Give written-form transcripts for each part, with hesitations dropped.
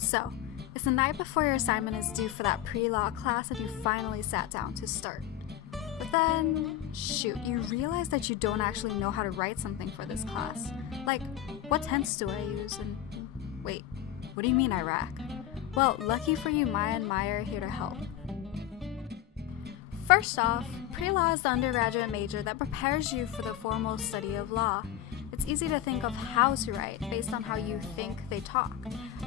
So, it's the night before your assignment is due for that pre-law class and you finally sat down to start. But then, shoot, you realize that you don't actually know how to write something for this class. Like, what tense do I use? And wait, what do you mean Iraq? Well, lucky for you, Maya and Maya are here to help. First off, pre-law is the undergraduate major that prepares you for the formal study of law. It's easy to think of how to write based on how you think they talk,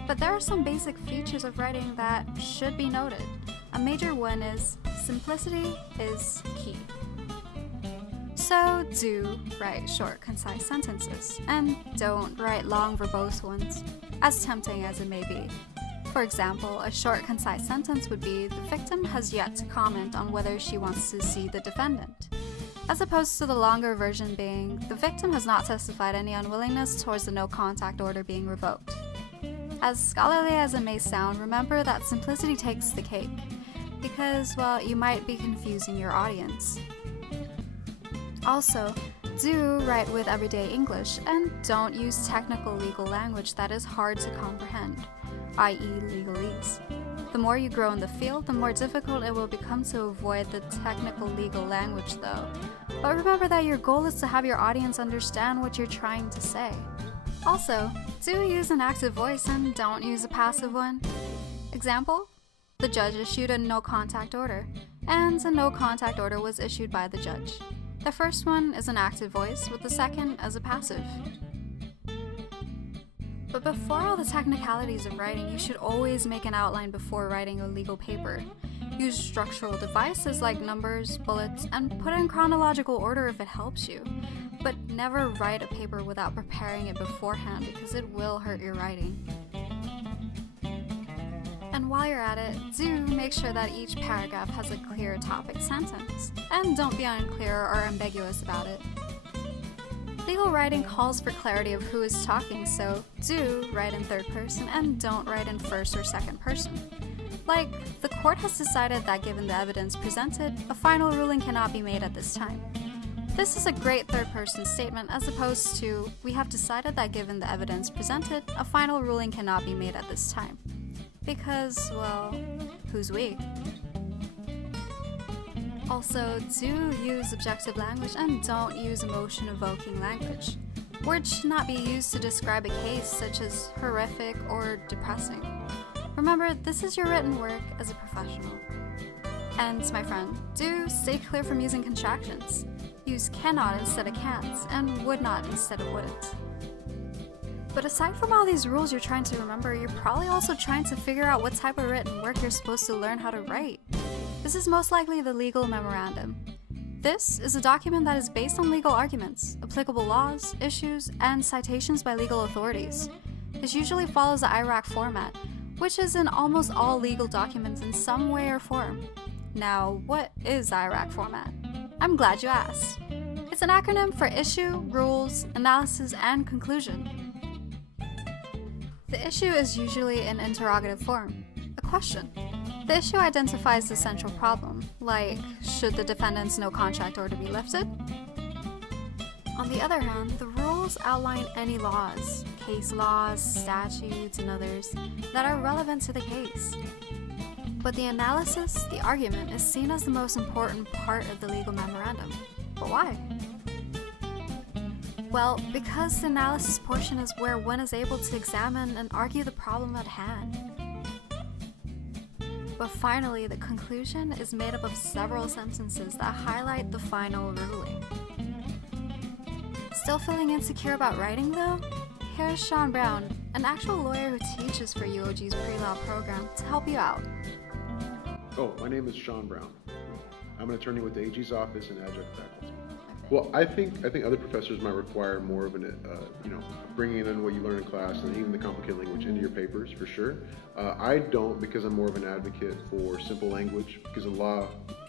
but there are some basic features of writing that should be noted. A major one is simplicity is key. So do write short, concise sentences, and don't write long, verbose ones, as tempting as it may be. For example, a short, concise sentence would be, the victim has yet to comment on whether she wants to see the defendant, as opposed to the longer version being, the victim has not testified any unwillingness towards the no contact order being revoked. As scholarly as it may sound, remember that simplicity takes the cake, because, well, you might be confusing your audience. Also, do write with everyday English, and don't use technical legal language that is hard to comprehend, i.e. legalese. The more you grow in the field, the more difficult it will become to avoid the technical legal language though. But remember that your goal is to have your audience understand what you're trying to say. Also, do use an active voice and don't use a passive one. Example? The judge issued a no contact order, and a no contact order was issued by the judge. The first one is an active voice, with the second as a passive. But before all the technicalities of writing, you should always make an outline before writing a legal paper. Use structural devices like numbers, bullets, and put it in chronological order if it helps you. But never write a paper without preparing it beforehand because it will hurt your writing. And while you're at it, do make sure that each paragraph has a clear topic sentence, and don't be unclear or ambiguous about it. Legal writing calls for clarity of who is talking, so do write in third person and don't write in first or second person. Like, the court has decided that given the evidence presented, a final ruling cannot be made at this time. This is a great third person statement as opposed to, we have decided that given the evidence presented, a final ruling cannot be made at this time. Because, well, who's we? Also, do use objective language and don't use emotion-evoking language. Words should not be used to describe a case such as horrific or depressing. Remember, this is your written work as a professional. And, my friend, do stay clear from using contractions. Use cannot instead of can't, and would not instead of wouldn't. But aside from all these rules you're trying to remember, you're probably also trying to figure out what type of written work you're supposed to learn how to write. This is most likely the legal memorandum. This is a document that is based on legal arguments, applicable laws, issues, and citations by legal authorities. This usually follows the IRAC format, which is in almost all legal documents in some way or form. Now, what is IRAC format? I'm glad you asked. It's an acronym for Issue, Rules, Analysis, and Conclusion. The issue is usually in interrogative form, a question. The issue identifies the central problem, like, should the defendant's no contract order be lifted? On the other hand, the rules outline any laws, case laws, statutes, and others that are relevant to the case. But the analysis, the argument, is seen as the most important part of the legal memorandum. But why? Well, because the analysis portion is where one is able to examine and argue the problem at hand. But finally, the conclusion is made up of several sentences that highlight the final ruling. Still feeling insecure about writing though? Here's Sean Brown, an actual lawyer who teaches for UOG's pre-law program, to help you out. Oh, my name is Sean Brown. I'm an attorney with the AG's office and adjunct faculty. Well, I think other professors might require more of an, bringing in what you learn in class and even the complicated language into your papers for sure. I don't, because I'm more of an advocate for simple language, because in law,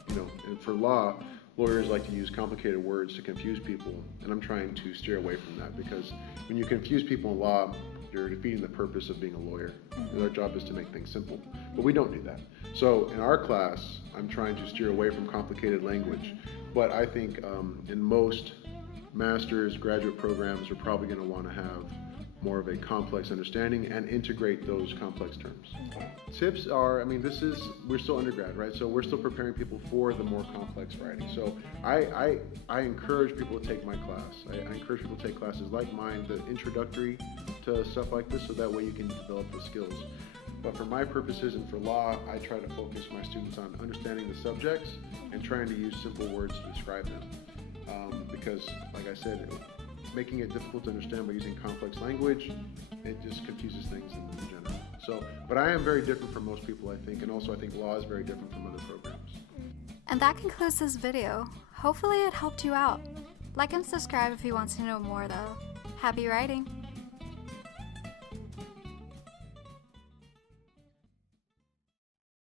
and for law, lawyers like to use complicated words to confuse people, and I'm trying to steer away from that because when you confuse people in law, you're defeating the purpose of being a lawyer. And our job is to make things simple, but we don't do that. So in our class, I'm trying to steer away from complicated language, but I think in most master's, graduate programs are probably going to want to have more of a complex understanding and integrate those complex terms. Okay. Tips are, I mean, we're still undergrad, right? So we're still preparing people for the more complex writing. So I encourage people to take my class. I encourage people to take classes like mine, the introductory to stuff like this, so that way you can develop the skills. But for my purposes and for law, I try to focus my students on understanding the subjects and trying to use simple words to describe them. Because, like I said, making it difficult to understand by using complex language, it just confuses things in general. So, but I am very different from most people, I think, and also I think law is very different from other programs. And that concludes this video. Hopefully it helped you out. Like and subscribe if you want to know more though. Happy writing!